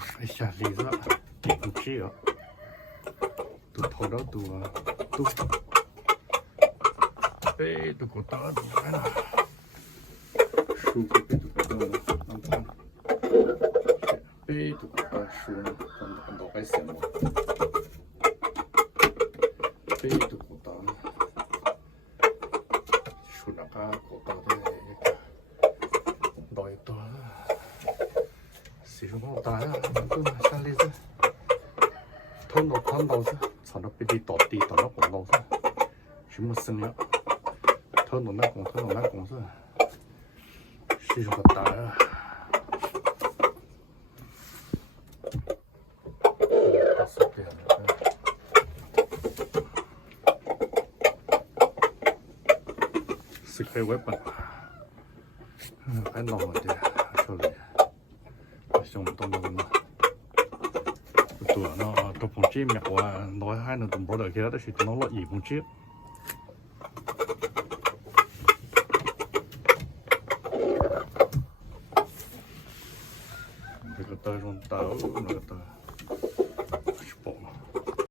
哎呀，里子地不起啊，都偷到都啊，都，哎，都给打都来了，树给被都给打了，能看，被都给打树呢，很多该想我，被都给打了，树那个给打的，多一多了。使用好大啊！都三厘子，吞到子，藏到别地倒地倒到广告子，全部生了，吞到那公子，使用好大啊！是可以外本，还老的，手里。xong một tông luôn tụi nó tụi phong chi mẹ qua nói hai nó tụi bỏ đời kia đó thì tụi nó loại gì phong chi cái tơ trong tàu nó tơ